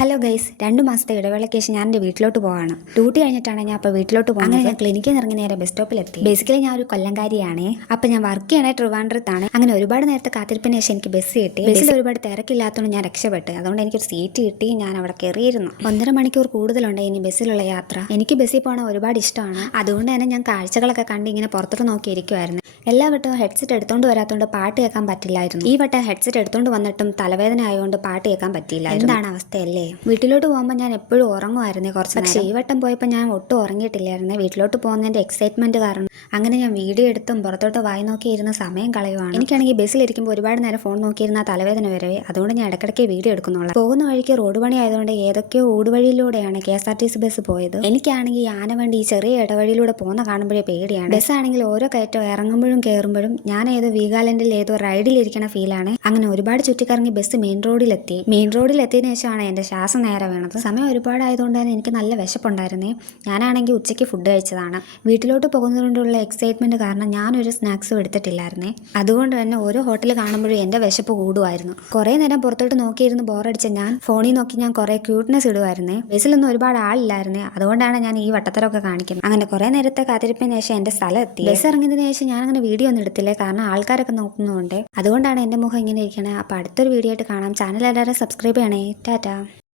Hello guys, 2 മാസത്തെ ഇടവേളയ്ക്ക് ശേഷം ഞാൻ എൻ്റെ വീട്ടിലോട്ട് പോവാണ്. ഡ്യൂട്ടി കഴിഞ്ഞിട്ടാണ് ഞാൻ അപ്പോൾ വീട്ടിലോട്ട് പോകുന്നത്. അങ്ങനെ ഞാൻ ക്ലിനിക്കിൽ നിന്ന് ഇറങ്ങി നേരെ ബസ് സ്റ്റോപ്പിലെത്തി. ബേസിക്കലി ഞാൻ ഒരു കൊല്ലംകാരിയാണ്. അപ്പോൾ ഞാൻ വർക്ക് ചെയ്യണേ ട്രിവാൻഡ്രത്താണ്. അങ്ങനെ ഒരുപാട് നേരത്തെ കാത്തിരിപ്പിന് ശേഷം എനിക്ക് ബസ് കിട്ടി. ബസ്സിൽ ഒരുപാട് തിരക്കില്ലാത്തതുകൊണ്ട് ഞാൻ രക്ഷപ്പെട്ടു. അതുകൊണ്ട് എനിക്കൊരു സീറ്റ് കിട്ടി. ഞാൻ അവിടെ കയറിയിരുന്നു. 1.5 മണിക്കൂർ കൂടുതലുണ്ട് ഇനി ബസ്സിലുള്ള യാത്ര. എനിക്ക് ബസ്സിൽ പോകണ ഒരുപാട് ഇഷ്ടമാണ്. അതുകൊണ്ട് തന്നെ ഞാൻ കാഴ്ചകളൊക്കെ കണ്ട് ഇങ്ങനെ പുറത്തോട്ട് നോക്കിയിരിക്കുമായിരുന്നു. എല്ലാ വട്ടവും ഹെഡ്സെറ്റ് എടുത്തോണ്ട് വരാത്തതുകൊണ്ട് പാട്ട് കേൾക്കാൻ പറ്റില്ലായിരുന്നു. ഈ വട്ടം ഹെഡ്സെറ്റ് എടുത്തോണ്ട് വന്നിട്ടും തലവേദന ആയതുകൊണ്ട് പാട്ട് കേൾക്കാൻ പറ്റിയില്ല. എന്താണ് അവസ്ഥയല്ലേ? വീട്ടിലോട്ട് പോകുമ്പോൾ ഞാൻ എപ്പോഴും ഉറങ്ങുമായിരുന്നു കുറച്ച്. പക്ഷേ ഈ വട്ടം പോയപ്പോൾ ഞാൻ ഒട്ടും ഉറങ്ങിയിട്ടില്ലായിരുന്നു. വീട്ടിലോട്ട് പോകുന്നതിൻ്റെ എക്സൈറ്റ്മെന്റ് കാരണം അങ്ങനെ ഞാൻ വീഡിയോ എടുത്തും പുറത്തോട്ട് വായി നോക്കിയിരുന്ന സമയം കളയുവാണ്. എനിക്കാണെങ്കിൽ ബസ്സിലിരിക്കുമ്പോൾ ഒരുപാട് നേരം ഫോൺ നോക്കിയിരുന്ന തലവേദന വരവേ. അതുകൊണ്ട് ഞാൻ ഇടയ്ക്കിടയ്ക്ക് വീഡിയോ എടുക്കുന്നുള്ളൂ. പോകുന്ന വഴിക്ക് റോഡ് പണി ആയതുകൊണ്ട് ഏതൊക്കെയോ ഊടുവഴിയിലൂടെയാണ് KSRTC ബസ് പോയത്. എനിക്കാണെങ്കിൽ ആനവണ്ടി ഈ ചെറിയ ഇടവഴിയിലൂടെ പോകുന്ന കാണുമ്പോഴേ പേടിയാണ്. ബസ്സാണെങ്കിൽ ഓരോ കയറ്റം ഇറങ്ങുമ്പോഴും കയറുമ്പോഴും ഞാൻ ഏതോ വീഗാലാൻഡിൽ ഏതോ റൈഡിലിരിക്കണ ഫീലാണ്. അങ്ങനെ ഒരുപാട് ചുറ്റിക്കറങ്ങി ബസ് മെയിൻ റോഡിലെത്തി. മെയിൻ റോഡിലെത്തിയതിനു ശേഷമാണ് എൻ്റെ ശ്വാസം നേരെ വീണത്. സമയം ഒരുപാടായതുകൊണ്ട് തന്നെ എനിക്ക് നല്ല വിശപ്പുണ്ടായിരുന്നേ. ഞാനാണെങ്കിൽ ഉച്ചയ്ക്ക് ഫുഡ് കഴിച്ചതാണ്. വീട്ടിലോട്ട് പോകുന്നതുകൊണ്ടുള്ള എക്സൈറ്റ്മെന്റ് കാരണം ഞാനൊരു സ്നാക്സും എടുത്തിട്ടില്ലായിരുന്നേ. അതുകൊണ്ട് തന്നെ ഓരോ ഹോട്ടൽ കാണുമ്പോഴും എൻ്റെ വിശപ്പ് കൂടുമായിരുന്നു. കുറേ നേരം പുറത്തോട്ട് നോക്കിയിരുന്ന് ബോറടിച്ച ഞാൻ ഫോണിൽ നോക്കി ഞാൻ കുറേ ക്യൂട്ട്നെസ് ഇടുമായിരുന്നേ. ബസ്സിലൊന്നും ഒരുപാട് ആളില്ലായിരുന്നേ. അതുകൊണ്ടാണ് ഞാൻ ഈ വട്ടത്തരമൊക്കെ കാണിക്കുന്നത്. അങ്ങനെ കുറേ നേരത്തെ കാത്തിരിപ്പിന് ശേഷം എൻ്റെ സ്ഥലം എത്തി. ബസ് ഇറങ്ങിയതിനു ശേഷം ഞാൻ അങ്ങനെ വീഡിയോ ഒന്നും എടുത്തില്ലേ, കാരണം ആൾക്കാരൊക്കെ നോക്കുന്നുണ്ട്. അതുകൊണ്ടാണ് എൻ്റെ മുഖം ഇങ്ങനെ ഇരിക്കണേ. അപ്പോൾ അടുത്തൊരു വീഡിയോ ആയിട്ട് കാണാം. ചാനൽ എല്ലാവരും സബ്സ്ക്രൈബ് ചെയ്യണേ. ടാറ്റാ.